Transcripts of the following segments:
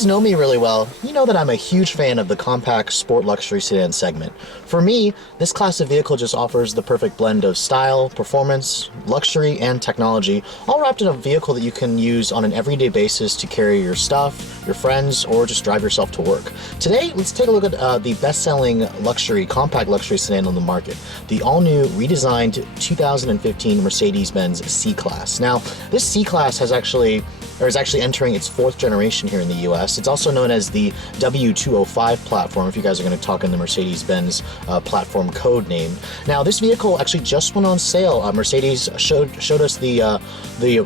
guys know me really well, you know that I'm a huge fan of the compact sport luxury sedan segment. For me, this class of vehicle just offers the perfect blend of style, performance, luxury, and technology, all wrapped in a vehicle that you can use on an everyday basis to carry your stuff, your friends, or just drive yourself to work. Today, let's take a look at the best-selling compact luxury sedan on the market, the all-new redesigned 2015 Mercedes-Benz C-Class. Now, this C-Class is actually entering its 4th generation here in the US. It's also known as the W205 platform, if you guys are going to talk in the Mercedes-Benz platform code name. Now, this vehicle actually just went on sale. Mercedes showed us the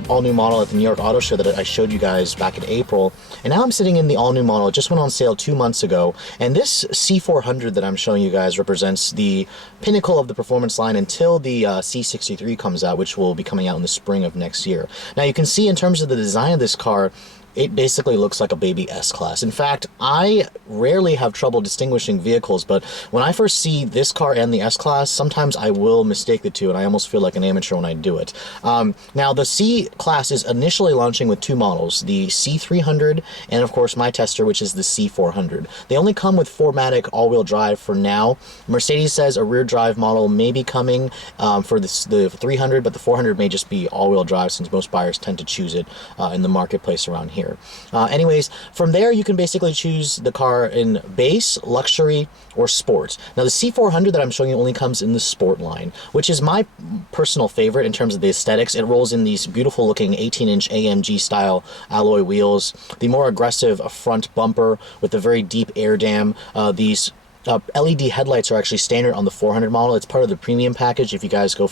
all-new model at the New York Auto Show that I showed you guys back in April, and now I'm sitting in the all-new model. It just went on sale 2 months ago, and this C400 that I'm showing you guys represents the pinnacle of the performance line until the C63 comes out, which will be coming out in the spring of next year. Now, you can see in terms of the design of this car, it basically looks like a baby S-Class. In fact, I rarely have trouble distinguishing vehicles, but when I first see this car and the S-Class, sometimes I will mistake the two, and I almost feel like an amateur when I do it. Now, the C-Class is initially launching with 2 models, the C300 and, of course, my tester, which is the C400. They only come with 4MATIC all-wheel drive for now. Mercedes says a rear drive model may be coming for the 300, but the 400 may just be all-wheel drive since most buyers tend to choose it in the marketplace around here. Anyways, from there you can basically choose the car in base, luxury, or sport. Now, the C400 that I'm showing you only comes in the sport line, which is my personal favorite in terms of the aesthetics. It rolls in these beautiful looking 18-inch AMG style alloy wheels, the more aggressive front bumper with the very deep air dam. These LED headlights are actually standard on the 400 model. It's part of the premium package. If you guys go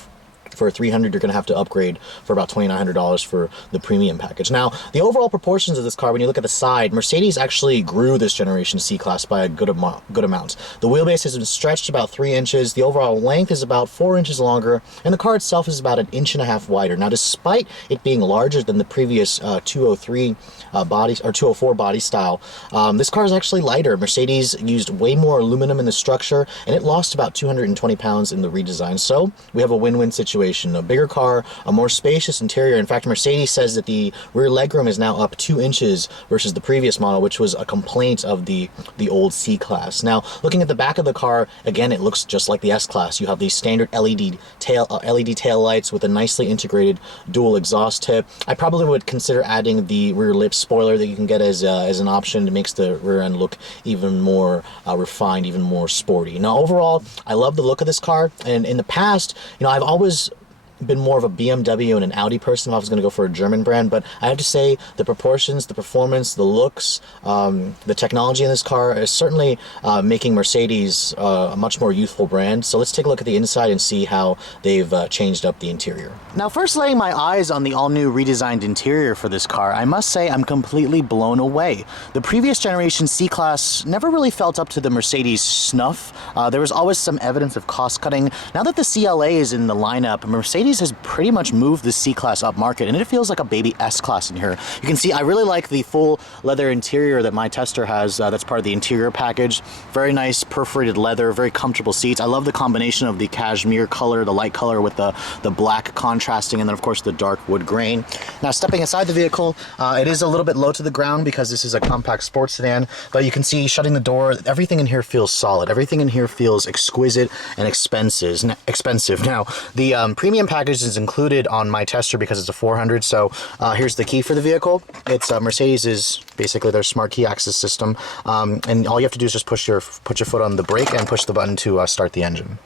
for a 300, you're going to have to upgrade for about $2,900 for the premium package. Now, the overall proportions of this car, when you look at the side, Mercedes actually grew this generation C-Class by a good amount. The wheelbase has been stretched about 3 inches, the overall length is about 4 inches longer, and the car itself is about 1.5 inches wider. Now, despite it being larger than the previous 203 bodies or 204 body style, this car is actually lighter. Mercedes used way more aluminum in the structure, and it lost about 220 pounds in the redesign. So we have a win-win situation. A bigger car, a more spacious interior. In fact, Mercedes says that the rear legroom is now up 2 inches versus the previous model, which was a complaint of the old C-Class. Now, looking at the back of the car, again, it looks just like the S-Class. You have these standard LED tail lights with a nicely integrated dual exhaust tip. I probably would consider adding the rear lip spoiler that you can get as an option. It makes the rear end look even more refined, even more sporty. Now, overall, I love the look of this car, and in the past, I've always been more of a BMW and an Audi person if I was going to go for a German brand, but I have to say the proportions, the performance, the looks, the technology in this car is certainly making Mercedes a much more youthful brand. So let's take a look at the inside and see how they've changed up the interior. Now, first laying my eyes on the all-new redesigned interior for this car, I must say I'm completely blown away. The previous generation C-Class never really felt up to the Mercedes snuff. There was always some evidence of cost-cutting. Now that the CLA is in the lineup, Mercedes has pretty much moved the C-Class up market, and it feels like a baby S-Class in here. You can see I really like the full leather interior that my tester has. That's part of the interior package. Very nice perforated leather, very comfortable seats. I love the combination of the cashmere color, the light color with the black contrasting, and then of course the dark wood grain. Now, stepping inside the vehicle, it is a little bit low to the ground because this is a compact sports sedan, but you can see shutting the door, everything in here feels solid. Everything in here feels exquisite and expensive. Now, the premium package is included on my tester because it's a 400. So here's the key for the vehicle. It's Mercedes' basically their smart key access system, and all you have to do is just put your foot on the brake and push the button to start the engine.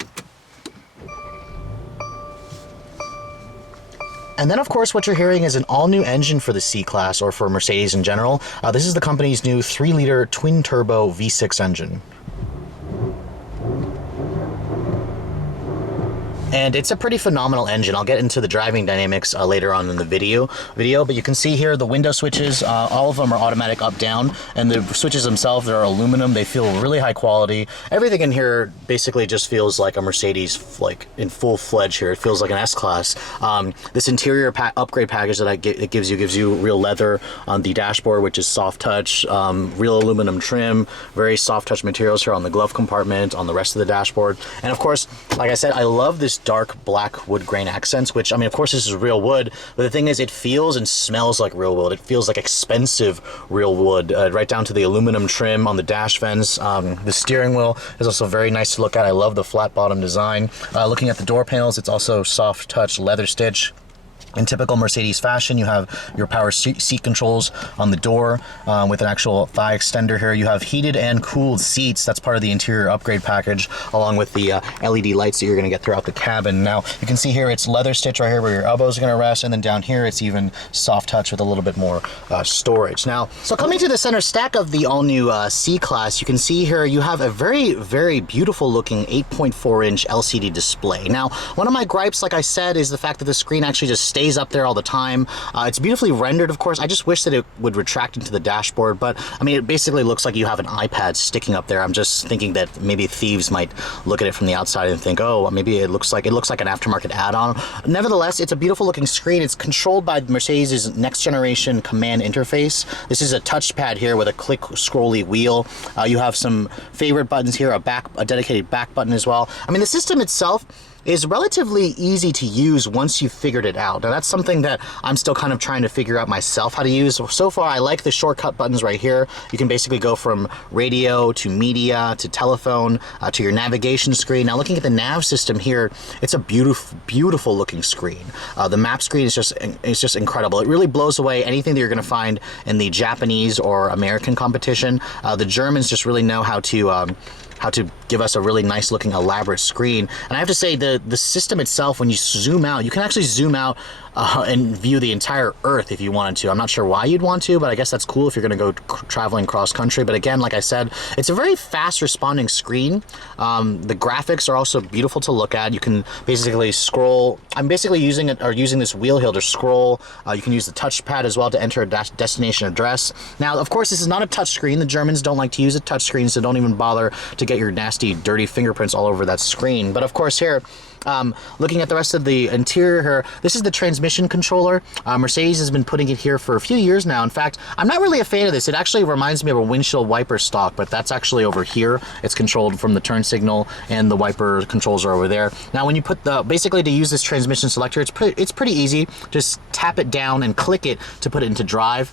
And then, of course, what you're hearing is an all-new engine for the C-Class, or for Mercedes in general. This is the company's new 3-liter twin-turbo V6 engine. And it's a pretty phenomenal engine. I'll get into the driving dynamics later on in the video, but you can see here the window switches, all of them are automatic up, down, and the switches themselves, they're aluminum. They feel really high quality. Everything in here basically just feels like a Mercedes, like in full-fledged here. It feels like an S-Class. This interior upgrade package that it gives you real leather on the dashboard, which is soft touch, real aluminum trim, very soft touch materials here on the glove compartment, on the rest of the dashboard. And of course, like I said, I love this nice dark black wood grain accents, which, I mean, of course this is real wood, but the thing is it feels and smells like real wood. It feels like expensive real wood, right down to the aluminum trim on the dash vents. The steering wheel is also very nice to look at. I love the flat bottom design. Looking at the door panels, it's also soft touch leather stitch. In typical Mercedes fashion, you have your power seat controls on the door with an actual thigh extender here. You have heated and cooled seats. That's part of the interior upgrade package, along with the LED lights that you're going to get throughout the cabin. Now, you can see here it's leather stitch right here where your elbows are going to rest, and then down here it's even soft touch with a little bit more storage. Now, so coming to the center stack of the all-new C-Class, you can see here you have a very, very beautiful looking 8.4-inch LCD display. Now, one of my gripes, like I said, is the fact that the screen actually just stays up there all the time. It's beautifully rendered, of course. I just wish that it would retract into the dashboard, but I mean, it basically looks like you have an iPad sticking up there. I'm just thinking that maybe thieves might look at it from the outside and think, oh, maybe it looks like an aftermarket add-on. Nevertheless, it's a beautiful looking screen. It's controlled by Mercedes' next generation command interface. This is a touchpad here with a click scrolly wheel. You have some favorite buttons here, a dedicated back button as well. I mean, the system itself is relatively easy to use once you've figured it out. Now, that's something that I'm still kind of trying to figure out myself how to use. So far, I like the shortcut buttons right here. You can basically go from radio to media to telephone to your navigation screen. Now, looking at the Nav System here, it's a beautiful, beautiful looking screen. The map screen is just incredible. It really blows away anything that you're going to find in the Japanese or American competition. The Germans just really know how to give us a really nice looking elaborate screen. And I have to say the system itself, when you zoom out, you can actually zoom out and view the entire Earth if you wanted to. I'm not sure why you'd want to, but I guess that's cool if you're going to go traveling cross country. But again, like I said, it's a very fast responding screen. The graphics are also beautiful to look at. You can basically scroll. I'm basically using this wheel here to scroll. You can use the touchpad as well to enter a destination address. Now, of course, this is not a touch screen. The Germans don't like to use a touch screen, so don't even bother to get your nasty, dirty fingerprints all over that screen. But of course, here, looking at the rest of the interior here, this is the transmission controller. Mercedes has been putting it here for a few years now. In fact, I'm not really a fan of this. It actually reminds me of a windshield wiper stock, but that's actually over here. It's controlled from the turn signal, and the wiper controls are over there. Now, when you put basically to use this transmission selector, it's pretty easy. Just tap it down and click it to put it into drive.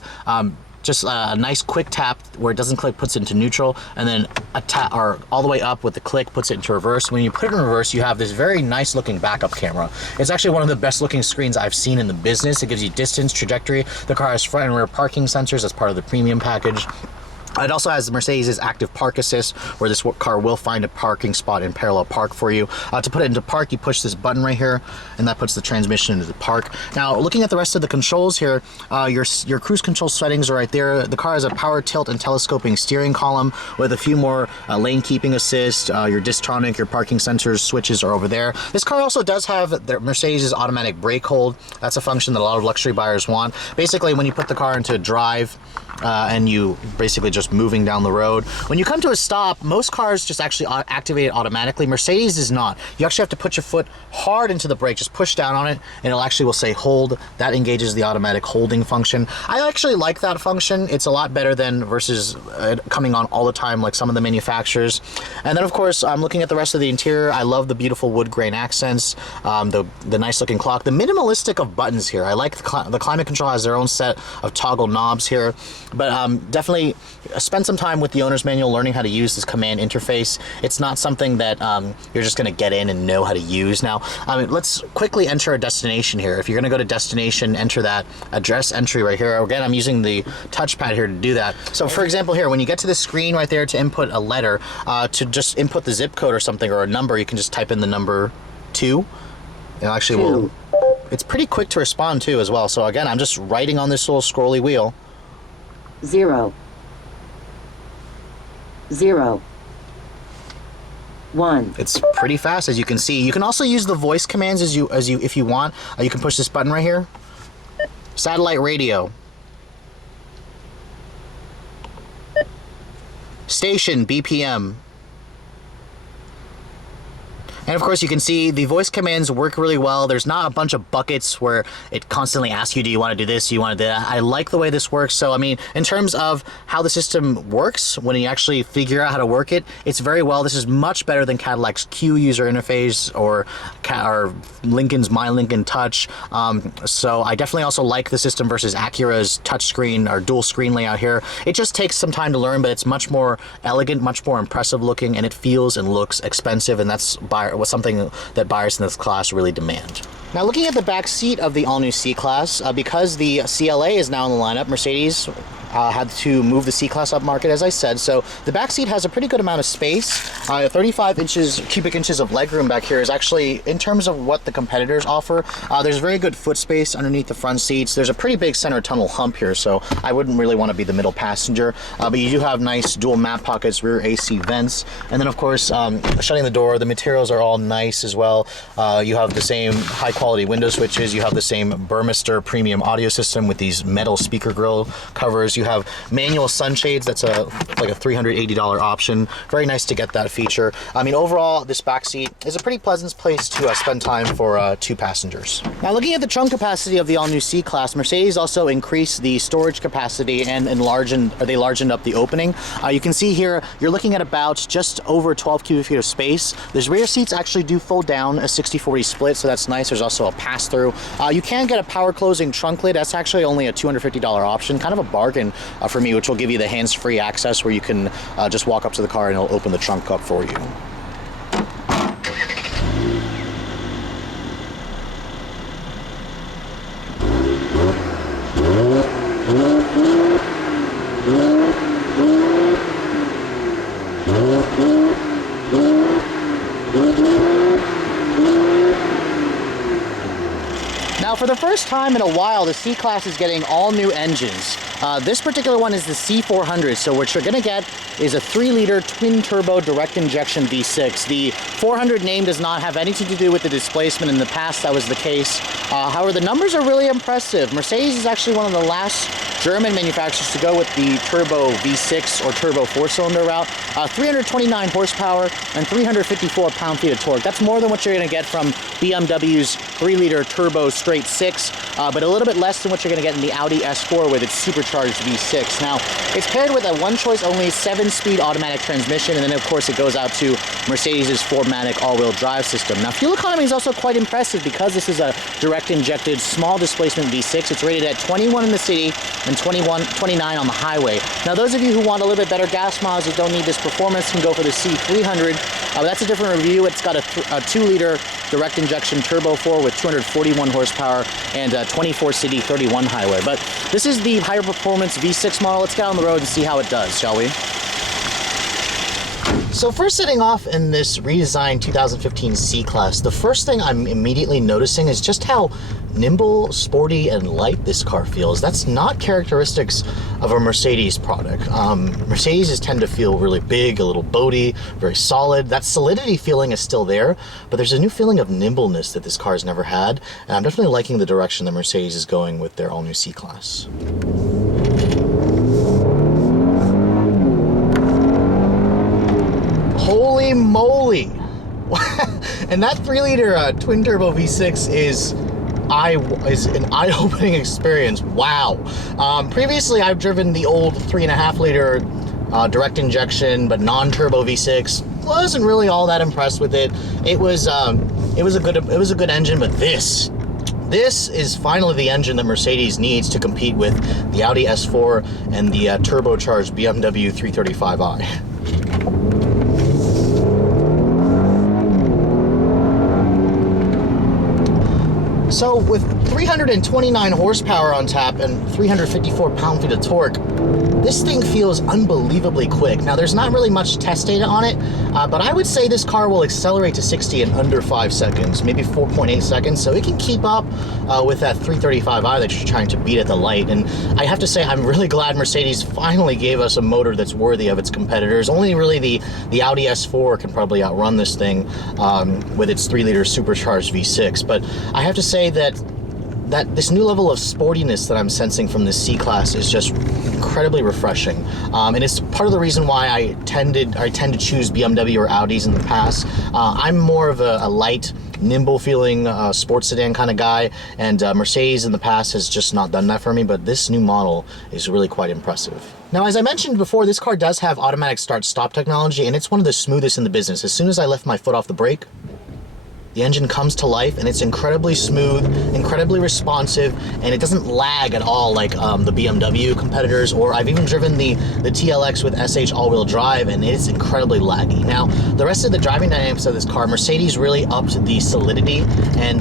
Just a nice quick tap where it doesn't click puts it into neutral, and then a tap or all the way up with the click puts it into reverse. When you put it in reverse, you have this very nice looking backup camera. It's actually one of the best looking screens I've seen in the business. It gives you distance, trajectory. The car has front and rear parking sensors as part of the premium package. It also has Mercedes' active park assist, where this car will find a parking spot in parallel park for you. To put it into park, you push this button right here, and that puts the transmission into the park. Now, looking at the rest of the controls here, your cruise control settings are right there. The car has a power tilt and telescoping steering column with a few more lane keeping assist. Your Distronic, your parking sensors, switches are over there. This car also does have the Mercedes' automatic brake hold. That's a function that a lot of luxury buyers want. Basically, when you put the car into drive, and you basically just moving down the road. When you come to a stop, most cars just actually activate it automatically. Mercedes is not. You actually have to put your foot hard into the brake, just push down on it, and it'll actually will say hold. That engages the automatic holding function. I actually like that function. It's a lot better than versus coming on all the time like some of the manufacturers. And then of course, I'm looking at the rest of the interior. I love the beautiful wood grain accents, the nice looking clock, the minimalistic of buttons here. I like the climate control has their own set of toggle knobs here. But definitely spend some time with the owner's manual learning how to use this command interface. It's not something that you're just going to get in and know how to use. Now, let's quickly enter a destination here. If you're going to go to destination, enter that address entry right here. Again, I'm using the touchpad here to do that. So for example here, when you get to the screen right there to input a letter, to just input the zip code or something or a number, you can just type in the number 2. It actually will. It's pretty quick to respond to as well. So again, I'm just writing on this little scrolly wheel. 0, 0, 1. It's pretty fast, as you can see. You can also use the voice commands if you want. You can push this button right here. Satellite radio. Station BPM. And of course, you can see the voice commands work really well. There's not a bunch of buckets where it constantly asks you, do you want to do this, do you want to do that? I like the way this works. So, I mean, in terms of how the system works, when you actually figure out how to work it, it's very well. This is much better than Cadillac's Q user interface or Lincoln's My Lincoln Touch. So I definitely also like the system versus Acura's touchscreen or dual screen layout here. It just takes some time to learn, but it's much more elegant, much more impressive looking, and it feels and looks expensive, and that's something that buyers in this class really demand. Now, looking at the back seat of the all-new C-Class, because the CLA is now in the lineup, Mercedes had to move the C-Class upmarket, as I said. So the back seat has a pretty good amount of space. 35 cubic inches of legroom back here is actually, in terms of what the competitors offer, there's very good foot space underneath the front seats. There's a pretty big center tunnel hump here, so I wouldn't really want to be the middle passenger. But you do have nice dual map pockets, rear AC vents, and then of course, shutting the door, the materials are all nice as well. You have the same high quality window switches. You have the same Burmester premium audio system with these metal speaker grill covers. You have manual sunshades. That's like a $380 option. Very nice to get that feature. I mean, overall, this back seat is a pretty pleasant place to spend time for 2 passengers. Now, looking at the trunk capacity of the all-new C-Class, Mercedes also increased the storage capacity and they largened up the opening. You can see here, you're looking at about just over 12 cubic feet of space. The rear seats actually do fold down, a 60-40 split, so that's nice. There's also a pass-through. You can get a power closing trunk lid. That's actually only a $250 option, kind of a bargain for me, which will give you the hands-free access where you can just walk up to the car and it'll open the trunk up for you. Now, for the first time in a while, the C-Class is getting all new engines. This particular one is the C400, so what you're gonna get is a 3-liter twin-turbo direct injection V6. The 400 name does not have anything to do with the displacement. In the past, that was the case. However, the numbers are really impressive. Mercedes is actually one of the last German manufacturers to go with the turbo V6 or turbo 4-cylinder route. 329 horsepower and 354 pound-feet of torque. That's more than what you're gonna get from BMW's 3-liter turbo straight 6, but a little bit less than what you're gonna get in the Audi S4 with its supercharged V6. Now, it's paired with a one-choice only 7-speed automatic transmission, and then of course it goes out to Mercedes' 4MATIC all-wheel drive system. Now, fuel economy is also quite impressive because this is a direct injected small displacement V6. It's rated at 21 in the city and 29 on the highway. Now, those of you who want a little bit better gas miles, you don't need this performance, can go for the C300. That's a different review. It's got a 2-liter direct injection turbo 4 with 241 horsepower and 24 city, 31 highway. But this is the higher performance V6 model. Let's get on the road and see how it does, shall we? So first, setting off in this redesigned 2015 C-Class, the first thing I'm immediately noticing is just how nimble, sporty, and light this car feels. That's not characteristics of a Mercedes product. Mercedes tend to feel really big, a little boaty, very solid. That solidity feeling is still there, but there's a new feeling of nimbleness that this car's never had, and I'm definitely liking the direction that Mercedes is going with their all-new C-Class. Holy moly! And that 3-liter twin-turbo V6 is an eye-opening experience. Wow. Previously, I've driven the old 3.5-liter direct injection, but non-turbo V6. Wasn't really all that impressed with it. It was a good engine, but this is finally the engine that Mercedes needs to compete with the Audi S4 and the turbocharged BMW 335i. So with 329 horsepower on tap and 354 pound-feet of torque, this thing feels unbelievably quick. Now, there's not really much test data on it, but I would say this car will accelerate to 60 in under 5 seconds, maybe 4.8 seconds, so it can keep up with that 335i that you're trying to beat at the light. And I have to say, I'm really glad Mercedes finally gave us a motor that's worthy of its competitors. Only really the Audi S4 can probably outrun this thing with its 3-liter supercharged V6, but I have to say that that this new level of sportiness that I'm sensing from this C-Class is just incredibly refreshing, and it's part of the reason why I tend to choose BMW or Audis in the past. I'm more of a light, nimble feeling sports sedan kind of guy, and Mercedes in the past has just not done that for me, but this new model is really quite impressive. Now, as I mentioned before, this car does have automatic start-stop technology, and it's one of the smoothest in the business. As soon as I lift my foot off the brake, the engine comes to life, and it's incredibly smooth, incredibly responsive, and it doesn't lag at all like the BMW competitors, or I've even driven the TLX with SH all-wheel drive, and it's incredibly laggy. Now, the rest of the driving dynamics of this car, Mercedes really upped the solidity and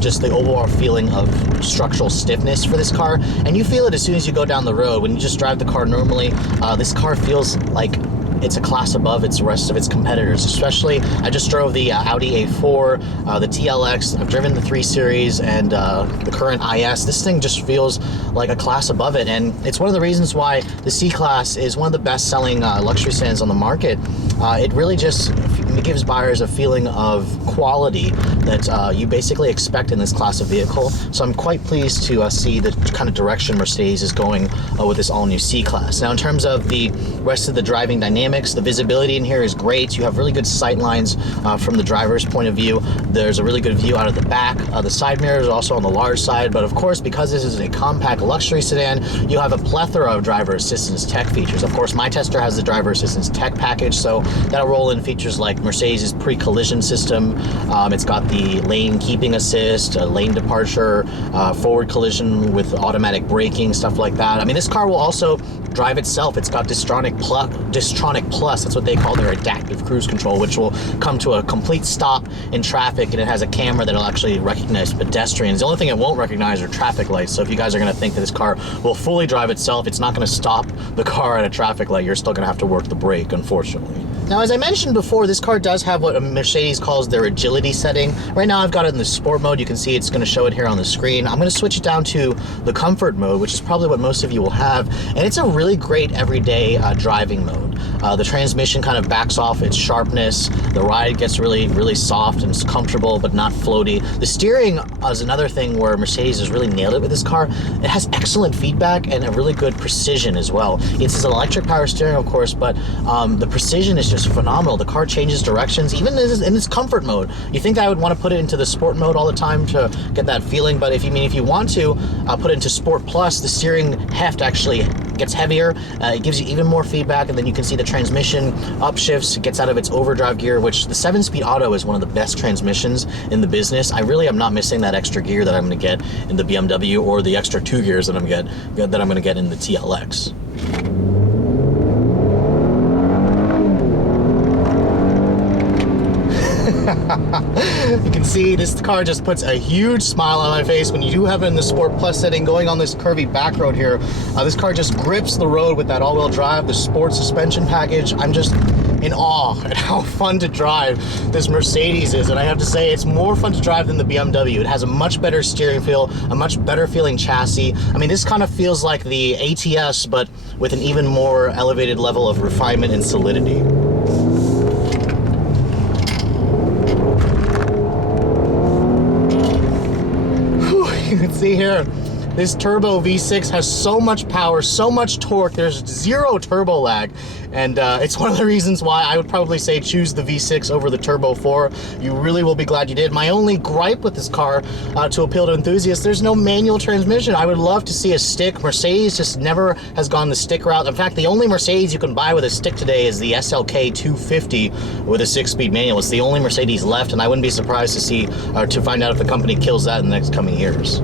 just the overall feeling of structural stiffness for this car, and you feel it as soon as you go down the road. When you just drive the car normally, this car feels like it's a class above its rest of its competitors. Especially, I just drove the Audi A4, the TLX, I've driven the 3 Series, and the current IS. This thing just feels like a class above it, and it's one of the reasons why the C-Class is one of the best-selling luxury sedans on the market. It really just gives buyers a feeling of quality that you basically expect in this class of vehicle. So I'm quite pleased to see the kind of direction Mercedes is going with this all-new C-Class. Now, in terms of the rest of the driving dynamics, the visibility in here is great. You have really good sight lines from the driver's point of view. There's a really good view out of the back. The side mirrors are also on the large side, but of course, because this is a compact luxury sedan, you have a plethora of driver assistance tech features. Of course, my tester has the driver assistance tech package, so that'll roll in features like Mercedes' pre-collision system. It's got the lane keeping assist, lane departure, forward collision with automatic braking, stuff like that. I mean, this car will also drive itself. It's got Distronic Plus, that's what they call their adaptive cruise control, which will come to a complete stop in traffic, and it has a camera that'll actually recognize pedestrians. The only thing it won't recognize are traffic lights, so if you guys are going to think that this car will fully drive itself, it's not going to stop the car at a traffic light. You're still going to have to work the brake, unfortunately. Now, as I mentioned before, this car does have what Mercedes calls their agility setting. Right now, I've got it in the sport mode. You can see it's going to show it here on the screen. I'm going to switch it down to the comfort mode, which is probably what most of you will have, and it's a really great everyday driving mode. The transmission kind of backs off its sharpness. The ride gets really soft and it's comfortable, but not floaty. The steering is another thing where Mercedes has really nailed it with this car. It has excellent feedback and a really good precision as well. It's an electric power steering, of course, but the precision is just phenomenal. The car changes directions, even in its comfort mode. You think I would want to put it into the sport mode all the time to get that feeling, but if you want to put it into Sport Plus, the steering heft actually gets heavier. It gives you even more feedback, and then you can see the transmission upshifts, gets out of its overdrive gear, which the 7-speed auto is one of the best transmissions in the business. I really am not missing that extra gear that I'm going to get in the BMW, or the extra 2 gears that I'm going to get in the TLX. You can see this car just puts a huge smile on my face when you do have it in the Sport Plus setting. Going on this curvy back road here, this car just grips the road with that all-wheel drive, the sport suspension package. I'm just in awe at how fun to drive this Mercedes is, and I have to say it's more fun to drive than the BMW. It has a much better steering feel, a much better feeling chassis. I mean, this kind of feels like the ATS, but with an even more elevated level of refinement and solidity. You can see here, this turbo V6 has so much power, so much torque, there's zero turbo lag, and it's one of the reasons why I would probably say choose the V6 over the Turbo 4. You really will be glad you did. My only gripe with this car, to appeal to enthusiasts, there's no manual transmission. I would love to see a stick. Mercedes just never has gone the stick route. In fact, the only Mercedes you can buy with a stick today is the SLK 250 with a 6-speed manual. It's the only Mercedes left, and I wouldn't be surprised to see, to find out if the company kills that in the next coming years.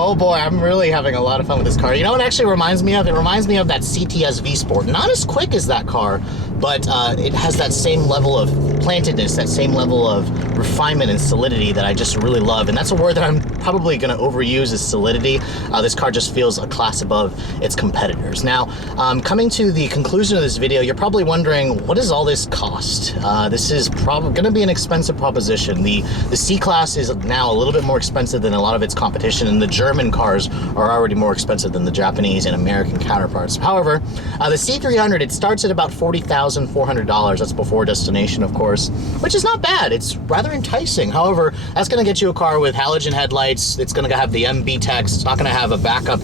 Oh boy, I'm really having a lot of fun with this car. You know what it actually reminds me of? It reminds me of that CTS V Sport. Not as quick as that car, but it has that same level of plantedness, that same level of refinement and solidity that I just really love. And that's a word that I'm probably going to overuse, is solidity. This car just feels a class above its competitors. Now, coming to the conclusion of this video, you're probably wondering, what does all this cost? This is probably going to be an expensive proposition. The C-Class is now a little bit more expensive than a lot of its competition, and the German cars are already more expensive than the Japanese and American counterparts. However, the C300, it starts at about $40,400. That's before destination, of course, which is not bad. It's rather enticing. However, that's going to get you a car with halogen headlights. It's going to have the MB text. It's not going to have a backup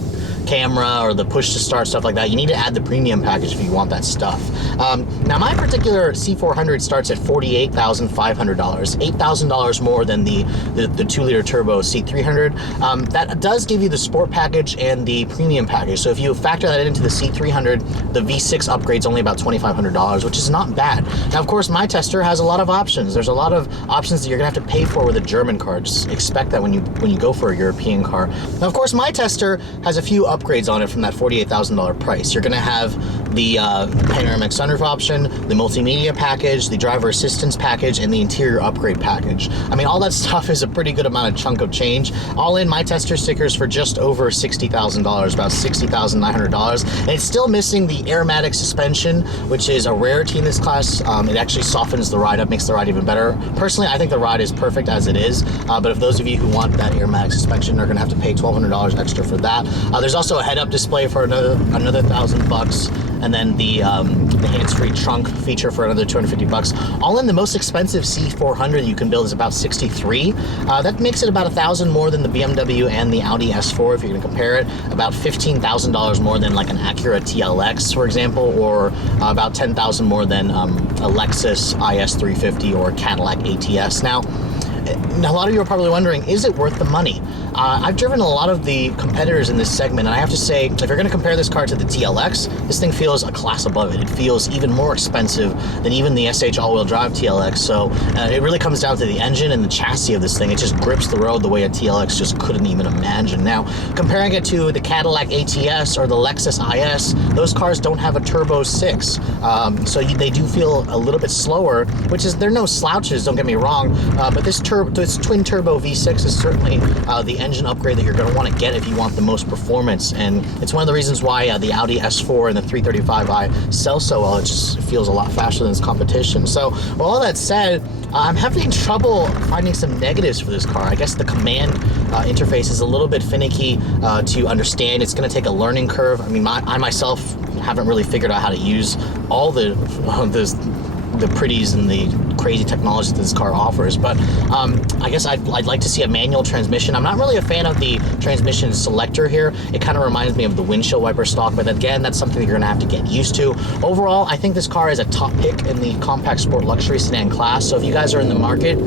camera or the push to start, stuff like that. You need to add the premium package if you want that stuff. Now, my particular C400 starts at $48,500, $8,000 more than the 2-liter turbo C300. That does give you the sport package and the premium package. So if you factor that into the C300, the V6 upgrade's only about $2,500, which is not bad. Now, of course, my tester has a lot of options. There's a lot of options that you're gonna have to pay for with a German car. Just expect that when you go for a European car. Now, of course, my tester has a few upgrades on it from that $48,000 price. You're gonna have the panoramic sunroof option, the multimedia package, the driver assistance package, and the interior upgrade package. I mean, all that stuff is a pretty good amount of chunk of change. All in, my tester stickers for just over $60,000, about $60,900. And it's still missing the aromatic suspension, which is a rarity in this class. It actually softens the ride up, makes the ride even better. Personally, I think the ride is perfect as it is, but if those of you who want that aromatic suspension are gonna have to pay $1,200 extra for that. There's also a head-up display for another $1,000, and then the hands-free trunk feature for another $250. All in, the most expensive C400 you can build is about $63. That makes it about $1,000 more than the BMW and the Audi S4 if you're going to compare it. About $15,000 more than like an Acura TLX, for example, or about $10,000 more than a Lexus IS350 or Cadillac ATS. Now, a lot of you are probably wondering, is it worth the money? I've driven a lot of the competitors in this segment, and I have to say, if you're going to compare this car to the TLX, this thing feels a class above it. It feels even more expensive than even the SH all-wheel drive TLX. So it really comes down to the engine and the chassis of this thing. It just grips the road the way a TLX just couldn't even imagine. Now, comparing it to the Cadillac ATS or the Lexus IS, those cars don't have a turbo 6. So they do feel a little bit slower, which is, they're no slouches, don't get me wrong, but this twin turbo V6 is certainly the engine upgrade that you're going to want to get if you want the most performance. And it's one of the reasons why the Audi S4 and the 335i sell so well. It just feels a lot faster than its competition. So with all that said, I'm having trouble finding some negatives for this car. I guess the command interface is a little bit finicky to understand. It's going to take a learning curve. I mean, I myself haven't really figured out how to use all the pretties and the crazy technology that this car offers, but I guess I'd like to see a manual transmission. I'm not really a fan of the transmission selector here. It kind of reminds me of the windshield wiper stock, but again, that's something that you're gonna have to get used to. Overall, I think this car is a top pick in the compact sport luxury sedan class. So if you guys are in the market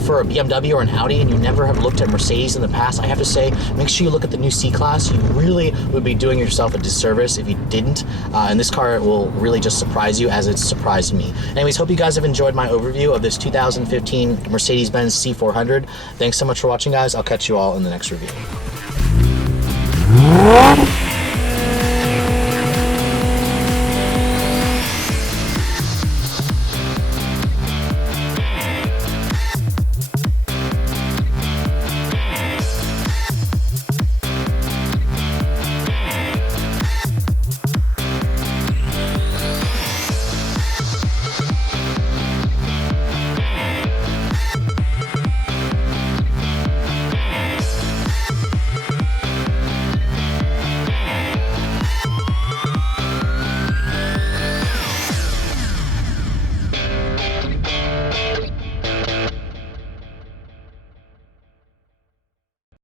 for a BMW or an Audi and you never have looked at Mercedes in the past, I have to say, make sure you look at the new C-Class. You really would be doing yourself a disservice if you didn't, and this car will really just surprise you as it's surprised me. Anyways, hope you guys have enjoyed my overview of this 2015 Mercedes-Benz C400. Thanks so much for watching, guys. I'll catch you all in the next review.